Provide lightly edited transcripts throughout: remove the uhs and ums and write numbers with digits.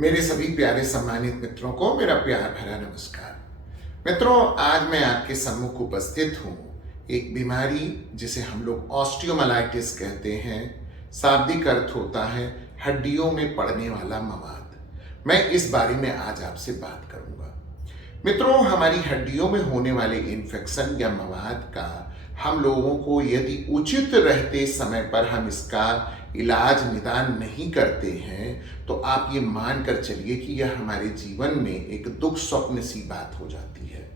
मेरे सभी प्यारे सम्मानित मित्रों को मेरा प्यार भरा नमस्कार। मित्रों, आज मैं आपके सम्मुख उपस्थित हूँ एक बीमारी जिसे हम लोग ऑस्टियोमालाइटिस कहते हैं। शाब्दिक अर्थ होता है हड्डियों में पड़ने वाला मवाद। मैं इस बारे में आज आपसे बात करूंगा। मित्रों, हमारी हड्डियों में होने वाले इन्फेक्शन या मवाद का हम लोगों को यदि उचित रहते समय पर हम इसका इलाज निदान नहीं करते हैं तो आप ये मान कर चलिए कि यह हमारे जीवन में एक दुख स्वप्न सी बात हो जाती है।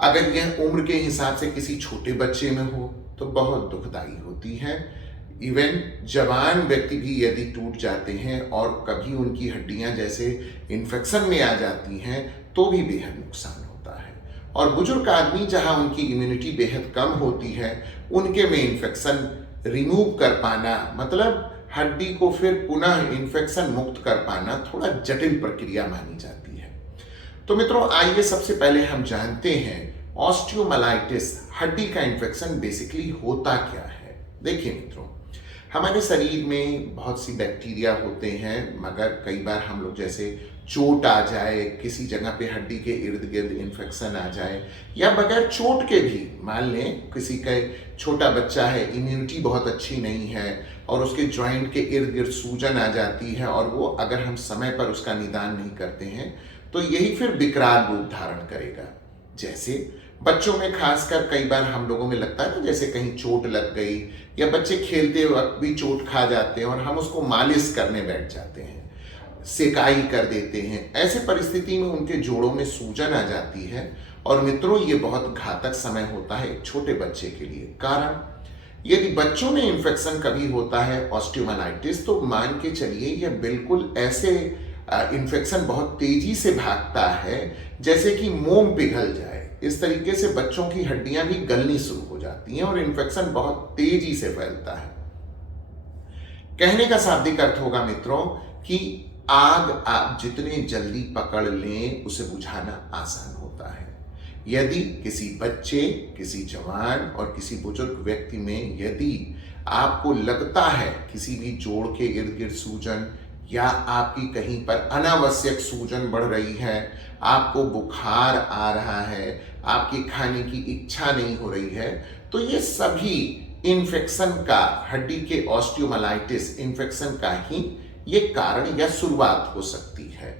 अगर यह उम्र के हिसाब से किसी छोटे बच्चे में हो तो बहुत दुखदाई होती है। इवन जवान व्यक्ति भी यदि टूट जाते हैं और कभी उनकी हड्डियां जैसे इन्फेक्शन में आ जाती हैं तो भी बेहद नुकसान होता है। और बुजुर्ग आदमी जहां उनकी इम्यूनिटी बेहद कम होती है उनके में इन्फेक्शन रिमूव कर पाना, मतलब हड्डी को फिर पुनः इन्फेक्शन मुक्त कर पाना थोड़ा जटिल प्रक्रिया मानी जाती है। तो मित्रों, आइए सबसे पहले हम जानते हैं ऑस्टियोमालाइटिस हड्डी का इन्फेक्शन बेसिकली होता क्या है। देखिए मित्रों, हमारे शरीर में बहुत सी बैक्टीरिया होते हैं, मगर कई बार हम लोग जैसे चोट आ जाए, किसी जगह पे हड्डी के इर्द गिर्द इन्फेक्शन आ जाए, या बगैर चोट के भी मान लें किसी का छोटा बच्चा है, इम्यूनिटी बहुत अच्छी नहीं है और उसके जॉइंट के इर्द गिर्द सूजन आ जाती है और वो अगर हम समय पर उसका निदान नहीं करते हैं तो यही फिर विकराल रूप धारण करेगा। जैसे बच्चों में खासकर कई बार हम लोगों में लगता है ना, जैसे कहीं चोट लग गई या बच्चे खेलते वक्त भी चोट खा जाते हैं और हम उसको मालिश करने बैठ जाते हैं, सेकाई कर देते हैं। ऐसे परिस्थिति में उनके जोड़ों में सूजन आ जाती है और मित्रों, ये बहुत घातक समय होता है एक छोटे बच्चे के लिए। कारण, यदि बच्चों में इन्फेक्शन कभी होता है ऑस्टियोमालाइटिस तो मान के चलिए यह बिल्कुल ऐसे इन्फेक्शन बहुत तेजी से भागता है जैसे कि मोम पिघल जाए। इस तरीके से बच्चों की हड्डियां भी गलनी शुरू हो जाती हैं और इन्फेक्शन बहुत तेजी से फैलता है। कहने का शाब्दिक अर्थ होगा मित्रों कि आग आप जितने जल्दी पकड़ लें उसे बुझाना आसान होता है। यदि किसी बच्चे, किसी जवान और किसी बुजुर्ग व्यक्ति में यदि आपको लगता है किसी भी जोड़ के इर्द गिर्द सूजन या आपकी कहीं पर अनावश्यक सूजन बढ़ रही है, आपको बुखार आ रहा है, आपकी खाने की इच्छा नहीं हो रही है, तो ये सभी इन्फेक्शन का, हड्डी के ऑस्टियोमालाइटिस इन्फेक्शन का ही ये कारण या शुरुआत हो सकती है।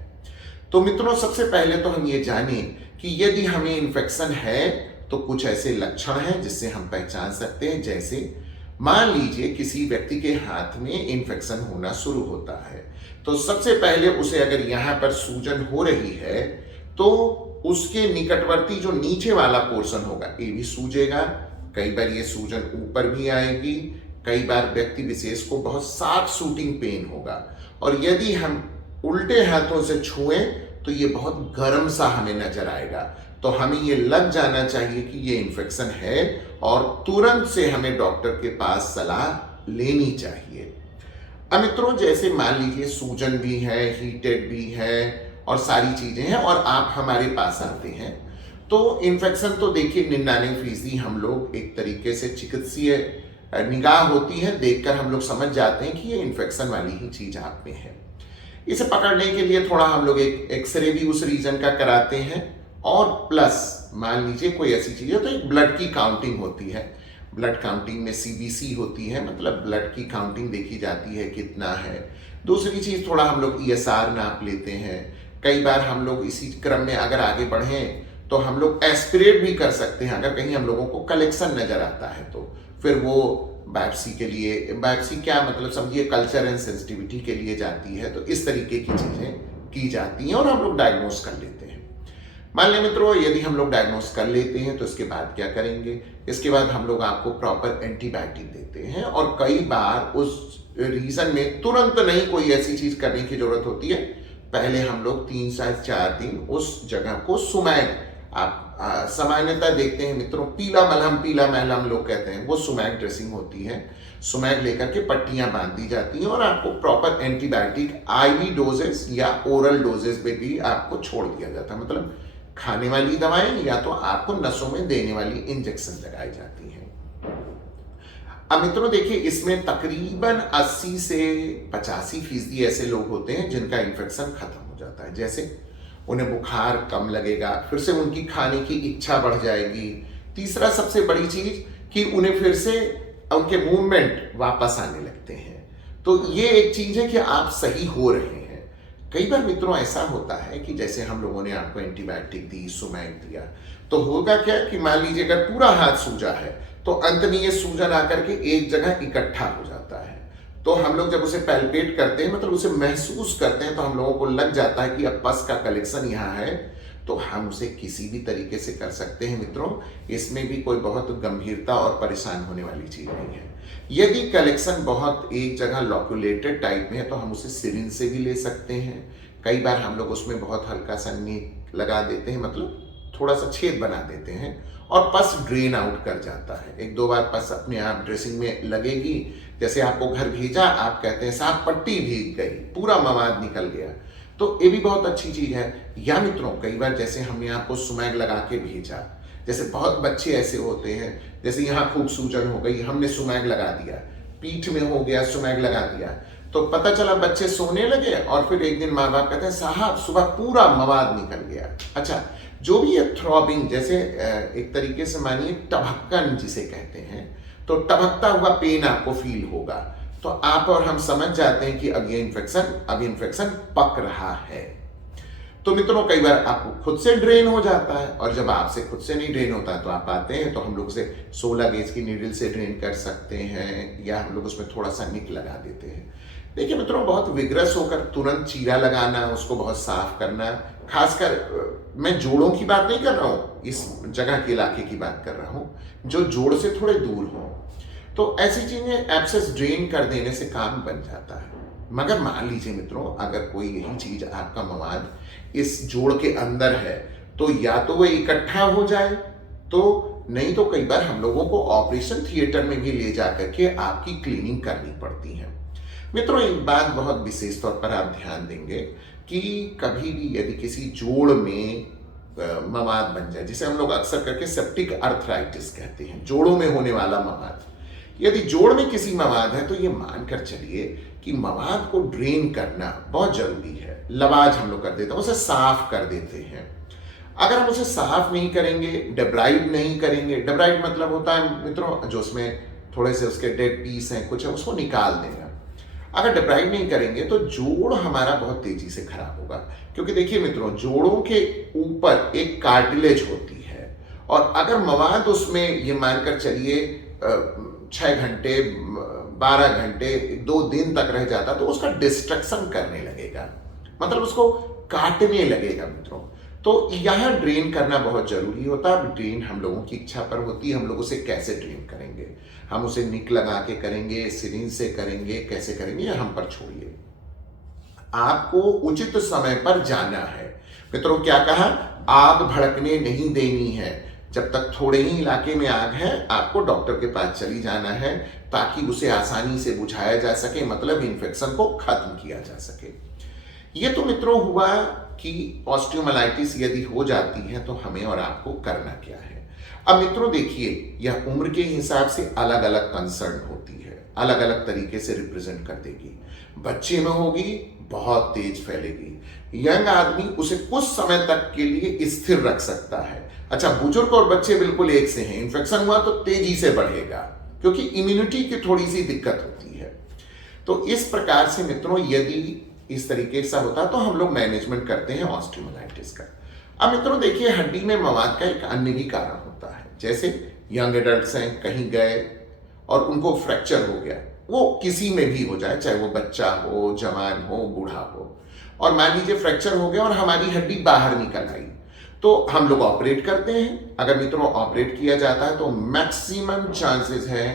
तो मित्रों, सबसे पहले तो हम ये जानें कि यदि हमें इन्फेक्शन है तो कुछ ऐसे लक्षण हैं जिससे हम पहचान सकते हैं। जैसे मान लीजिए किसी व्यक्ति के हाथ में इन्फेक्शन होना शुरू होता है तो सबसे पहले उसे अगर यहाँ पर सूजन हो रही है तो उसके निकटवर्ती जो नीचे वाला पोर्शन होगा ये भी सूजेगा। कई बार ये सूजन ऊपर भी आएगी। कई बार व्यक्ति विशेष को बहुत शार्प शूटिंग पेन होगा और यदि हम उल्टे हाथों से छुएं तो ये बहुत गर्म सा हमें नजर आएगा। तो हमें ये लग जाना चाहिए कि ये इन्फेक्शन है और तुरंत से हमें डॉक्टर के पास सलाह लेनी चाहिए। अब मित्रों, जैसे मान लीजिए सूजन भी है, हीटेड भी है और सारी चीजें हैं और आप हमारे पास आते हैं तो इन्फेक्शन तो देखिए 99% हम लोग एक तरीके से चिकित्सीय निगाह होती है, देखकर हम लोग समझ जाते हैं कि ये इन्फेक्शन वाली ही चीज आप में है। इसे पकड़ने के लिए थोड़ा हम लोग एक एक्सरे भी उस रीजन का कराते हैं और प्लस मान लीजिए कोई ऐसी चीज है तो एक ब्लड की काउंटिंग होती है। ब्लड काउंटिंग में सीबीसी होती है, मतलब ब्लड की काउंटिंग देखी जाती है कितना है। दूसरी चीज थोड़ा हम लोग ईएसआर नाप लेते हैं। कई बार हम लोग इसी क्रम में अगर आगे बढ़ें तो हम लोग एस्पिरेट भी कर सकते हैं। अगर कहीं हम लोगों को कलेक्शन नजर आता है तो फिर वो बायोप्सी के लिए, बायोप्सी क्या मतलब समझिए कल्चर एंड सेंसिटिविटी के लिए जाती है। तो इस तरीके की चीजें की जाती हैं और हम लोग डायग्नोस कर लेते हैं। मान लें मित्रों, यदि हम लोग डायग्नोस कर लेते हैं तो इसके बाद क्या करेंगे? इसके बाद हम लोग आपको प्रॉपर एंटीबायोटिक देते हैं और कई बार उस रीजन में तुरंत नहीं कोई ऐसी चीज करने की जरूरत होती है। पहले हम लोग 3 से 4 दिन उस जगह को सुमैग, आप सामान्यतः देखते हैं मित्रों पीला मलहम लोग कहते हैं, वो सुमैग ड्रेसिंग होती है। सुमैग लेकर के पट्टियां बांध दी जाती हैं और आपको प्रॉपर एंटीबायोटिक आईवी डोजेस या ओरल डोजेस में भी आपको छोड़ दिया जाता है, मतलब खाने वाली दवाएं या तो आपको नसों में देने वाली इंजेक्शन लगाई जाती हैं। अब मित्रों देखिए, इसमें तकरीबन 80 से 85% ऐसे लोग होते हैं जिनका इन्फेक्शन खत्म हो है। जैसे उन्हें बुखार कम लगेगा, फिर से उनकी खाने की इच्छा बढ़ जाएगी। तीसरा सबसे बड़ी चीज कि उन्हें फिर से उनके मूवमेंट वापस आने लगते हैं। तो ये एक चीज है कि आप सही हो रहे हैं। कई बार मित्रों ऐसा होता है कि जैसे हम लोगों ने आपको एंटीबायोटिक दी, सुमैक दिया, तो होगा क्या कि मान लीजिए अगर पूरा हाथ सूजा है तो अंत में ये सूजन आकर के एक जगह इकट्ठा हो जाता है। तो हम लोग जब उसे पैल्पेट करते हैं, मतलब उसे महसूस करते हैं, तो हम लोगों को लग जाता है कि अब पस का कलेक्शन यहाँ है, तो हम उसे किसी भी तरीके से कर सकते हैं मित्रों। इसमें भी कोई बहुत गंभीरता और परेशान होने वाली चीज नहीं है। यदि कलेक्शन बहुत एक जगह लॉक्यूलेटेड टाइप में है तो हम उसे सिरिंज से भी ले सकते हैं। कई बार हम लोग उसमें बहुत हल्का सा नीक लगा देते हैं, मतलब थोड़ा सा छेद बना देते हैं और पस ड्रेन आउट कर जाता है। एक दो बार पस अपने आप ड्रेसिंग में लगेगी। जैसे आपको घर भेजा, आप कहते हैं साहब पट्टी भीग गई, पूरा मवाद निकल गया, तो ये भी बहुत अच्छी चीज है। या मित्रों कई बार जैसे हमने आपको सुमैग लगा के भेजा, जैसे बहुत बच्चे ऐसे होते हैं, जैसे यहाँ खूब सूजन हो गई, हमने सुमैग लगा दिया, पीठ में हो गया, सुमैग लगा दिया, तो पता चला बच्चे सोने लगे और फिर एक दिन माँ बाप कहते हैं साहब सुबह पूरा मवाद निकल गया। अच्छा, जो भी है थ्रॉबिंग, जैसे एक तरीके से मानिए टभक्कन जिसे कहते हैं, तो टभकता हुआ पेन आपको फील होगा, तो आप और हम समझ जाते हैं कि अब इन्फेक्शन पक रहा है। तो मित्रों कई बार आपको खुद से ड्रेन हो जाता है, और जब आपसे खुद से नहीं ड्रेन होता तो आप आते हैं तो हम लोग उसे 16 गेज की नीडल से ड्रेन कर सकते हैं, या हम लोग उसमें थोड़ा सा निक लगा देते हैं। देखिए मित्रों, बहुत विग्रस होकर तुरंत चीरा लगाना, उसको बहुत साफ करना, खासकर मैं जोड़ों की बात नहीं कर रहा हूँ, इस जगह के इलाके की बात कर रहा हूँ जो जोड़ से थोड़े दूर हो, तो ऐसी चीजें एब्सेस ड्रेन कर देने से काम बन जाता है। मगर मान लीजिए मित्रों, अगर कोई यही चीज आपका मवाद इस जोड़ के अंदर है, तो या तो वह इकट्ठा हो जाए, तो नहीं तो कई बार हम लोगों को ऑपरेशन थिएटर में भी ले जाकर के आपकी क्लीनिंग करनी पड़ती है। मित्रों एक बात बहुत विशेष तौर पर आप ध्यान देंगे कि कभी भी यदि किसी जोड़ में मवाद बन जाए, जिसे हम लोग अक्सर करके सेप्टिक अर्थराइटिस कहते हैं, जोड़ों में होने वाला मवाद, यदि जोड़ में किसी मवाद है तो ये मानकर चलिए कि मवाद को ड्रेन करना बहुत जरूरी है। लवाज हम लोग कर देते हैं, उसे साफ कर देते हैं। अगर हम उसे साफ नहीं करेंगे, डेब्राइड नहीं करेंगे, डेब्राइड मतलब होता है मित्रों जो उसमें थोड़े से उसके डेड पीस हैं, कुछ है, उसको निकाल देना। अगर डेब्राइड नहीं करेंगे तो जोड़ हमारा बहुत तेजी से खराब होगा, क्योंकि देखिए मित्रों, जोड़ों के ऊपर एक कार्टिलेज होती है, और अगर मवाद उसमें ये मानकर चलिए 6 घंटे 12 घंटे 2 दिन तक रह जाता तो उसका डिस्ट्रक्शन करने लगेगा, मतलब उसको काटने लगेगा मित्रों। तो यहाँ ड्रेन करना बहुत जरूरी होता है। अब ड्रेन हम लोगों की इच्छा पर होती है, हम लोग उसे कैसे ड्रेन करेंगे, हम उसे निक लगा के करेंगे, सिरिंज से करेंगे, कैसे करेंगे या हम पर छोड़िए। आपको उचित समय पर जाना है मित्रों। क्या कहा, आग भड़कने नहीं देनी है। जब तक थोड़े ही इलाके में आग है, आपको डॉक्टर के पास चली जाना है ताकि उसे आसानी से बुझाया जा सके, मतलब इन्फेक्शन को खत्म किया जा सके। ये तो मित्रों हुआ कि ऑस्टियोमाइलाइटिस यदि हो जाती है तो हमें और आपको करना क्या है। अब मित्रों देखिए, यह उम्र के हिसाब से अलग अलग कंसर्न होती है, अलग अलग तरीके से रिप्रेजेंट कर देगी। बच्चे में होगी बहुत तेज फैलेगी, यंग आदमी उसे कुछ समय तक के लिए स्थिर रख सकता है। अच्छा, बुजुर्ग और बच्चे बिल्कुल एक से हैं, इन्फेक्शन हुआ तो तेजी से बढ़ेगा क्योंकि इम्यूनिटी की थोड़ी सी दिक्कत होती है। तो इस प्रकार से मित्रों यदि इस तरीके से होता तो हम लोग मैनेजमेंट करते हैं ऑस्टियोमाइलाइटिस का। अब मित्रों देखिए, हड्डी में मवाद का एक अन्य भी कारण होता है। जैसे यंग एडल्ट्स हैं, कहीं गए और उनको फ्रैक्चर हो गया, वो किसी में भी हो जाए, चाहे वो बच्चा हो, जवान हो, बूढ़ा हो, और मान लीजिए फ्रैक्चर हो गया और हमारी हड्डी बाहर निकल आई, तो हम लोग ऑपरेट करते हैं। अगर मित्रों ऑपरेट किया जाता है तो मैक्सिमम चांसेस है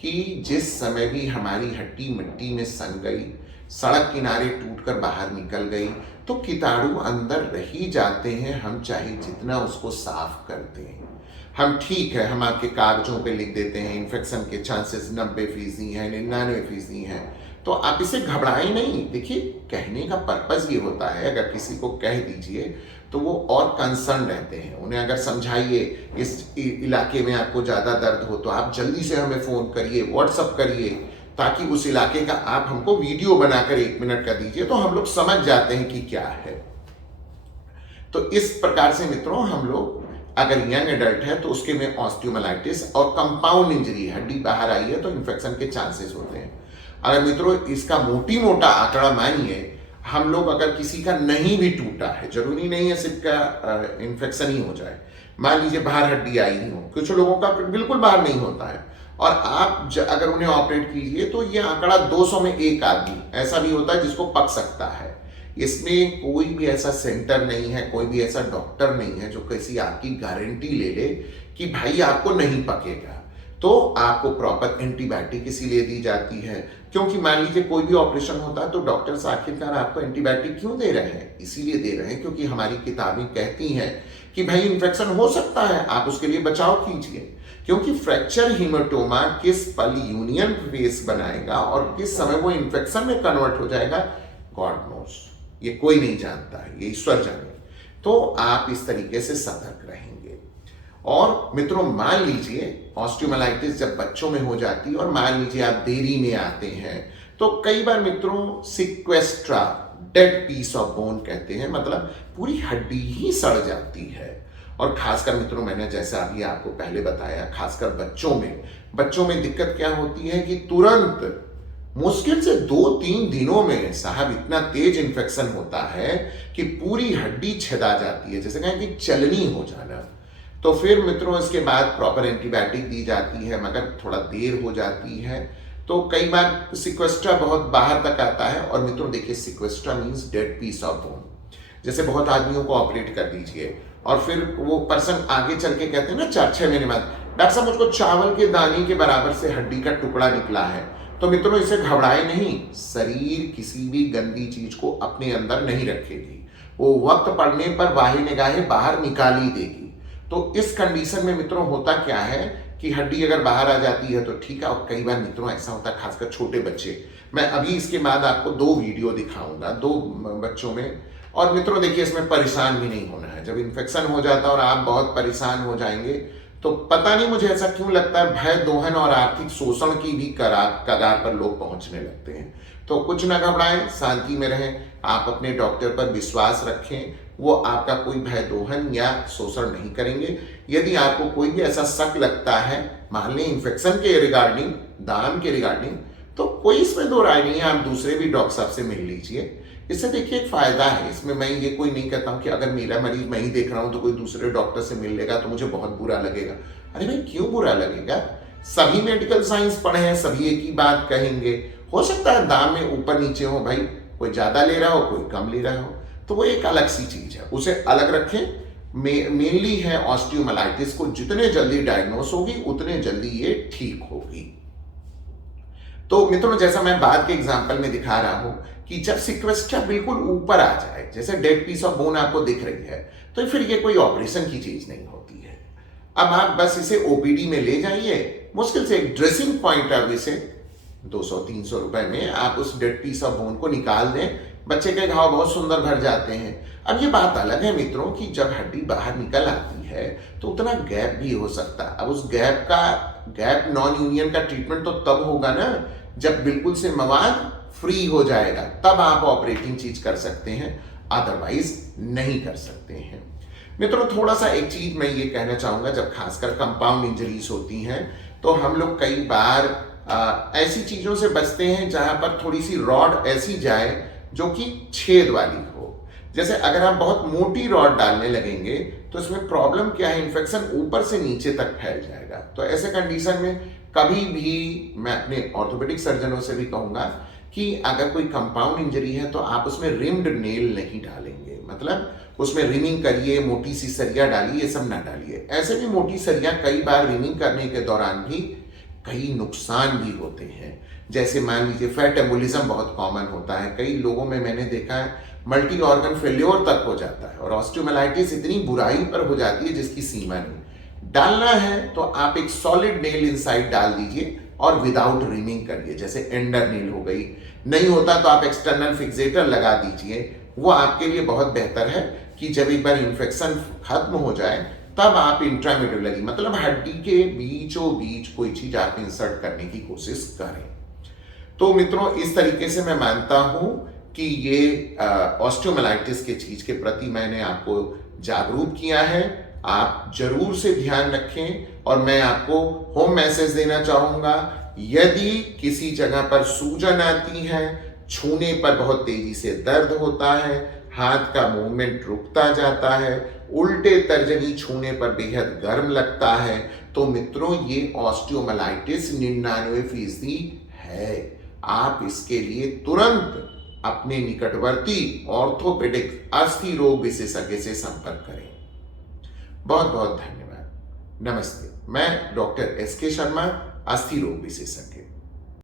कि जिस समय भी हमारी हड्डी मिट्टी में सन गई, सड़क किनारे टूटकर बाहर निकल गई, तो कीटाणु अंदर रह ही जाते हैं, हम चाहे जितना उसको साफ करते हैं। हम ठीक है, हम आपके कागजों पे लिख देते हैं इन्फेक्शन के चांसेस 90% हैं, 99% हैं, तो आप इसे घबराएं नहीं। देखिए, कहने का पर्पस ये होता है, अगर किसी को कह दीजिए तो वो और कंसर्न रहते हैं। उन्हें अगर समझाइए इस इलाके में आपको ज़्यादा दर्द हो तो आप जल्दी से हमें फ़ोन करिए, व्हाट्सअप करिए, ताकि उस इलाके का आप हमको वीडियो बनाकर 1 मिनट का दीजिए, तो हम लोग समझ जाते हैं कि क्या है। तो इस प्रकार से मित्रों हम लोग अगर यंग एडल्ट है तो उसके में ऑस्टियोमाइलाइटिस और कंपाउंड इंजरी, हड्डी बाहर आई है तो इन्फेक्शन के चांसेस होते हैं। अगर मित्रों इसका मोटा आंकड़ा मानिए, हम लोग अगर किसी का नहीं भी टूटा है, जरूरी नहीं है सिर्फ का इन्फेक्शन ही हो जाए, मान लीजिए बाहर हड्डी आई ही हो, कुछ लोगों का बिल्कुल बाहर नहीं होता है और आप अगर उन्हें ऑपरेट कीजिए तो ये आंकड़ा 200 में एक आदमी ऐसा भी होता है जिसको पक सकता है। इसमें कोई भी ऐसा सेंटर नहीं है, कोई भी ऐसा डॉक्टर नहीं है जो किसी आपकी गारंटी ले ले कि भाई आपको नहीं पकेगा। तो आपको प्रॉपर एंटीबायोटिक इसीलिए दी जाती है, क्योंकि मान लीजिए कोई भी ऑपरेशन होता है तो डॉक्टर्स आखिरकार आपको एंटीबायोटिक क्यों दे रहे हैं, इसीलिए दे रहे हैं क्योंकि हमारी किताबें कहती हैं कि भाई इन्फेक्शन हो सकता है, आप उसके लिए बचाव कीजिए। क्योंकि फ्रैक्चर हीमेटोमा किस पल यूनियन फेस बनाएगा और किस समय वो इन्फेक्शन में कन्वर्ट हो जाएगा, गॉड नोस, ये कोई नहीं जानता है, ये ईश्वर जाने। तो आप इस तरीके से सतर्क रहेंगे। और मित्रों मान लीजिए ऑस्टियोमाइलाइटिस जब बच्चों में हो जाती है और मान लीजिए आप देरी में आते हैं तो कई बार मित्रों सिक्वेस्ट्रा, डेड पीस ऑफ बोन कहते हैं, मतलब पूरी हड्डी ही सड़ जाती है। और खासकर मित्रों मैंने जैसा अभी आपको पहले बताया, खासकर बच्चों में दिक्कत क्या होती है कि तुरंत मुश्किल से 2-3 दिनों में साहब इतना तेज इन्फेक्शन होता है कि पूरी हड्डी छेदा जाती है, जैसे कहें कि चलनी हो जाना। तो फिर मित्रों इसके बाद प्रॉपर एंटीबायोटिक दी जाती है, मगर थोड़ा देर हो जाती है। तो कई बार सिक्वेस्ट्रा बहुत बाहर तक आता है। और मित्रों देखिए sequestra means dead piece of bone. जैसे बहुत आदमियों को ऑपरेट कर दीजिए और फिर वो पर्सन आगे चल के कहते हैं ना 4-6 महीने बाद, डॉक्टर साहब मुझको चावल के दाने के बराबर से हड्डी का टुकड़ा निकला है। तो मित्रों इसे घबराए नहीं, शरीर किसी भी गंदी चीज को अपने अंदर नहीं रखेगी, वो वक्त पड़ने पर वाही निगाहें बाहर निकाल ही देगी। तो इस कंडीशन में मित्रों होता क्या है कि हड्डी अगर बाहर आ जाती है तो ठीक है, और कई बार मित्रों ऐसा होता है खासकर छोटे बच्चे, मैं अभी इसके बाद आपको 2 वीडियो दिखाऊंगा 2 बच्चों में। और मित्रों देखिए इसमें परेशान भी नहीं होना है, जब इन्फेक्शन हो जाता है और आप बहुत परेशान हो जाएंगे तो पता नहीं मुझे ऐसा क्यों लगता है भय, दोहन और आर्थिक शोषण की भी कगार पर लोग पहुंचने लगते हैं। तो कुछ ना घबराएं, शांति में रहें, आप अपने डॉक्टर पर विश्वास रखें, वो आपका कोई भय दोहन या शोषण नहीं करेंगे। यदि आपको कोई भी ऐसा शक लगता है, मान लें इन्फेक्शन के रिगार्डिंग, दाम के रिगार्डिंग, तो कोई इसमें 2 राय नहीं है, आप दूसरे भी डॉक्टर साहब से मिल लीजिए। इससे देखिए एक फायदा है, इसमें मैं ये कोई नहीं कहता हूं कि अगर मेरा मरीज मैं ही देख रहा हूं तो कोई दूसरे डॉक्टर से मिल लेगा तो मुझे बहुत बुरा लगेगा। अरे भाई क्यों बुरा लगेगा, सभी मेडिकल साइंस पढ़े हैं, सभी एक ही बात कहेंगे। हो सकता है दाम में ऊपर नीचे हो, भाई कोई ज्यादा ले रहा हो कोई कम ले रहा हो, तो वो एक अलग सी चीज है, उसे अलग रखें। मेनली है ऑस्टियोमाइलाइटिस को जितने जल्दी डायग्नोस होगी उतने जल्दी ये ठीक होगी। तो मित्रों जैसा मैं बाद के एग्जांपल में दिखा रहा हूं कि जब सिक्वेस्ट्रा बिल्कुल ऊपर आ जाए, जैसे डेड पीस ऑफ बोन आपको दिख रही है, तो फिर ये कोई ऑपरेशन की चीज नहीं होती है। अब आप बस इसे ओपीडी में ले जाइए, मुश्किल से एक ड्रेसिंग पॉइंट अब इसे 200-300 रुपए में आप उस डेड पीस ऑफ बोन को निकाल दें, बच्चे के घाव बहुत सुंदर भर जाते हैं। अब ये बात अलग है मित्रों कि जब हड्डी बाहर निकल आती है तो उतना गैप भी हो सकता है। अब उस गैप नॉन यूनियन का ट्रीटमेंट तो तब होगा ना जब बिल्कुल से मवाद फ्री हो जाएगा, तब आप ऑपरेटिंग चीज कर सकते हैं, अदरवाइज नहीं कर सकते हैं। मित्रों थोड़ा सा एक चीज मैं ये कहना चाहूंगा, जब खासकर कंपाउंड इंजरीज होती हैं तो हम लोग कई बार ऐसी चीजों से बचते हैं जहां पर थोड़ी सी रॉड ऐसी जाए जो कि छेद वाली हो। जैसे अगर आप बहुत मोटी रॉड डालने लगेंगे तो इसमें प्रॉब्लम क्या है, इन्फेक्शन ऊपर से नीचे तक फैल जाएगा। तो ऐसे कंडीशन में कभी भी मैं अपने ऑर्थोपेडिक सर्जनों से भी कहूंगा कि अगर कोई कंपाउंड इंजरी है तो आप उसमें रिम्ड नेल नहीं डालेंगे, मतलब उसमें रिमिंग करिए, मोटी सी सरिया डालिए, ये सब ना डालिए। ऐसे भी मोटी सरिया कई बार रिमिंग करने के दौरान भी कई नुकसान भी होते हैं। जैसे मान लीजिए फैट एम्बोलिज्म बहुत कॉमन होता है, कई लोगों में मैंने देखा है मल्टी ऑर्गन फेल्योर तक हो जाता है और ऑस्टियोमाइलाइटिस इतनी बुराई पर हो जाती है जिसकी सीमा नहीं। डालना है तो आप एक सॉलिड नेल इनसाइड डाल दीजिए और विदाउट रिमिंग करिए, जैसे एंडर नेल हो गई। नहीं होता तो आप एक्सटर्नल फिक्सेटर लगा दीजिए, वो आपके लिए बहुत बेहतर है कि जब एक बार इन्फेक्शन खत्म हो जाए तब आप इंट्रामेडुलरी मतलब हड्डी के बीचों बीच कोई चीज आप इंसर्ट करने की कोशिश करें। तो मित्रों इस तरीके से मैं मानता हूं कि ये ऑस्टियोमाइलाइटिस के चीज के प्रति मैंने आपको जागरूक किया है। आप जरूर से ध्यान रखें। और मैं आपको होम मैसेज देना चाहूंगा, यदि किसी जगह पर सूजन आती है, छूने पर बहुत तेजी से दर्द होता है, हाथ का मूवमेंट रुकता जाता है, उल्टे तर्जनी छूने पर बेहद गर्म लगता है, तो मित्रों ये ऑस्टियोमाइलाइटिस 99% है। आप इसके लिए तुरंत अपने निकटवर्ती ऑर्थोपेडिक अस्थि रोग विशेषज्ञ से संपर्क करें। बहुत बहुत धन्यवाद। नमस्ते। मैं डॉक्टर एस के शर्मा, अस्थि रोग विशेषज्ञ।